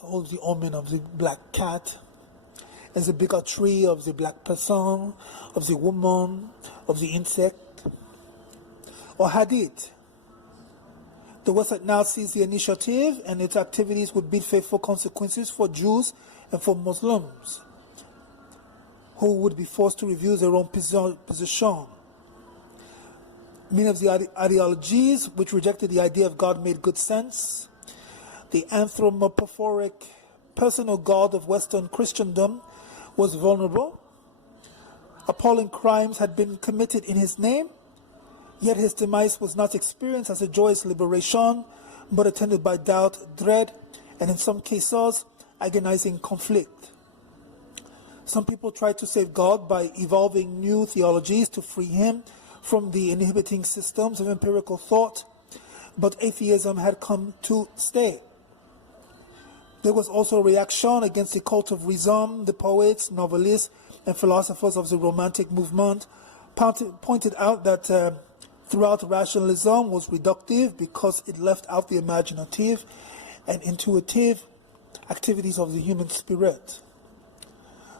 holds the omen of the black cat, as the bigotry of the black person, of the woman, of the insect, or hadith. The West now sees the initiative and its activities would be fateful consequences for Jews and for Muslims, who would be forced to review their own position. Many of the ideologies which rejected the idea of God made good sense. The anthropomorphic personal God of Western Christendom was vulnerable. Appalling crimes had been committed in his name, yet his demise was not experienced as a joyous liberation, but attended by doubt, dread, and in some cases, agonizing conflict. Some people tried to save God by evolving new theologies to free him from the inhibiting systems of empirical thought, but atheism had come to stay. There was also a reaction against the cult of reason. The poets, novelists, and philosophers of the Romantic movement pointed out that throughout rationalism was reductive because it left out the imaginative and intuitive activities of the human spirit.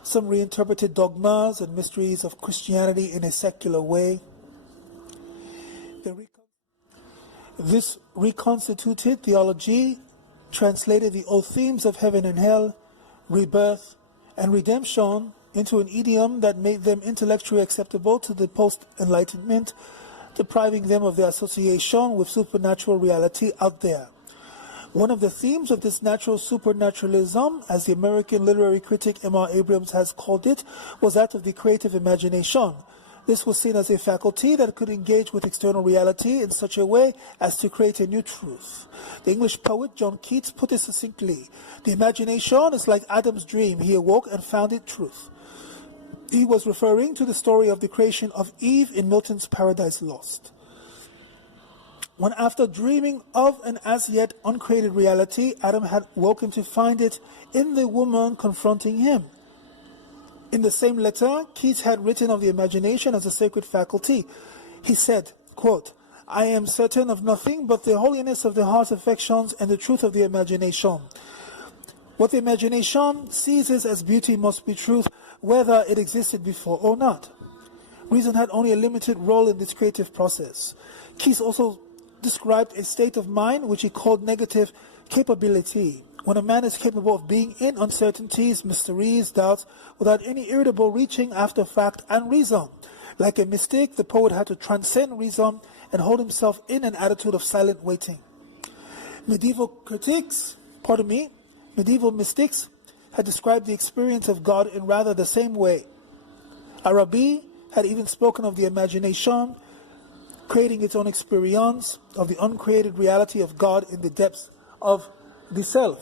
Some reinterpreted dogmas and mysteries of Christianity in a secular way. This reconstituted theology translated the old themes of heaven and hell, rebirth, and redemption into an idiom that made them intellectually acceptable to the post-Enlightenment, depriving them of their association with supernatural reality out there. One of the themes of this natural supernaturalism, as the American literary critic M.R. Abrams has called it, was that of the creative imagination. This was seen as a faculty that could engage with external reality in such a way as to create a new truth. The English poet John Keats put it succinctly: the imagination is like Adam's dream. He awoke and found it truth. He was referring to the story of the creation of Eve in Milton's Paradise Lost. When, after dreaming of an as yet uncreated reality, Adam had woken to find it in the woman confronting him. In the same letter, Keats had written of the imagination as a sacred faculty. He said, quote, "I am certain of nothing but the holiness of the heart's affections and the truth of the imagination. What the imagination seizes as beauty must be truth, whether it existed before or not." Reason had only a limited role in this creative process. Keats also described a state of mind which he called negative capability, when a man is capable of being in uncertainties, mysteries, doubts, without any irritable reaching after fact and reason. Like a mystic, the poet had to transcend reason and hold himself in an attitude of silent waiting. Medieval mystics had described the experience of God in rather the same way. Arabi had even spoken of the imagination creating its own experience of the uncreated reality of God in the depths of the self.